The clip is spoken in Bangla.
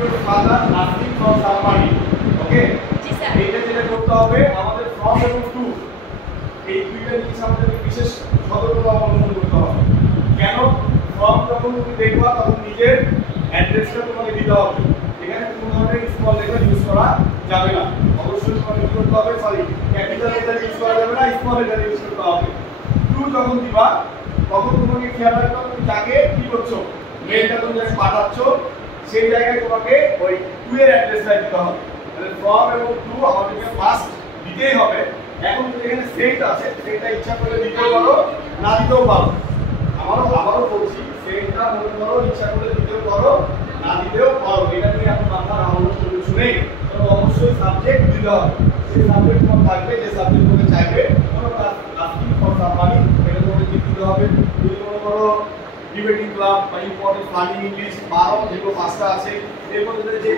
your father asking for some money. Okay? G sir. এইটা যেটা করতে হবে আমাদের from এবং to এই দুইটা জিনিস আমাদের বিশেষ সতর্কতা অবলম্বন করতে হবে। কেন? from যখন তুমি দেখবা তখন নিজের অ্যাড্রেসটা তোমাকে দিতে হবে। এখানে কোনো ধরনের স্মল লেটার ইউজ করা যাবে না। অবশ্যই তোমাকে কি করতে হবে? সরি, ক্যাপিটাল লেটার ইউজ করা যাবে না, স্মল লেটার ইউজ করতে হবে। to যখন দিবা তখন তোমাকে খেয়াল রাখতে হবে তুমি যাকে কি করছো, মেলটা তুমি যাকে পাঠাচ্ছো সেই জায়গায় তোমাকে ওই টু এর অ্যাড্রেসটা দিতে হবে। তাহলে ফ্রম এবং টু আমাদেরকে ফার্স্ট দিতেই হবে। এখন যদি এখানে সেন্ট আছে, সেন্টটা ইচ্ছা করলে দিতেও পারো, না দিতেও পারো। আবারও বলছি, সেন্টটা মনে করো ইচ্ছা করলে দিতেও পারো, না দিতেও পারো। এটা নিয়ে এখন আপনার আমাদের কিছু নেই। তবে অবশ্যই সাবজেক্ট দিতে হবে। সেই সাবজেক্ট কোন থাকবে, যে সাবজেক্ট তোমাকে চাইবে, কোনো আস্কিং ফর সাম মানি, এটা তোমাকে দিতে হবে। যদি মনে করো ডিবেটিং ক্লাব বা ইম্পর্টেন্ট ফানি ইংলিশ 12 যেগুলো 5টা আছে এর মধ্যে যে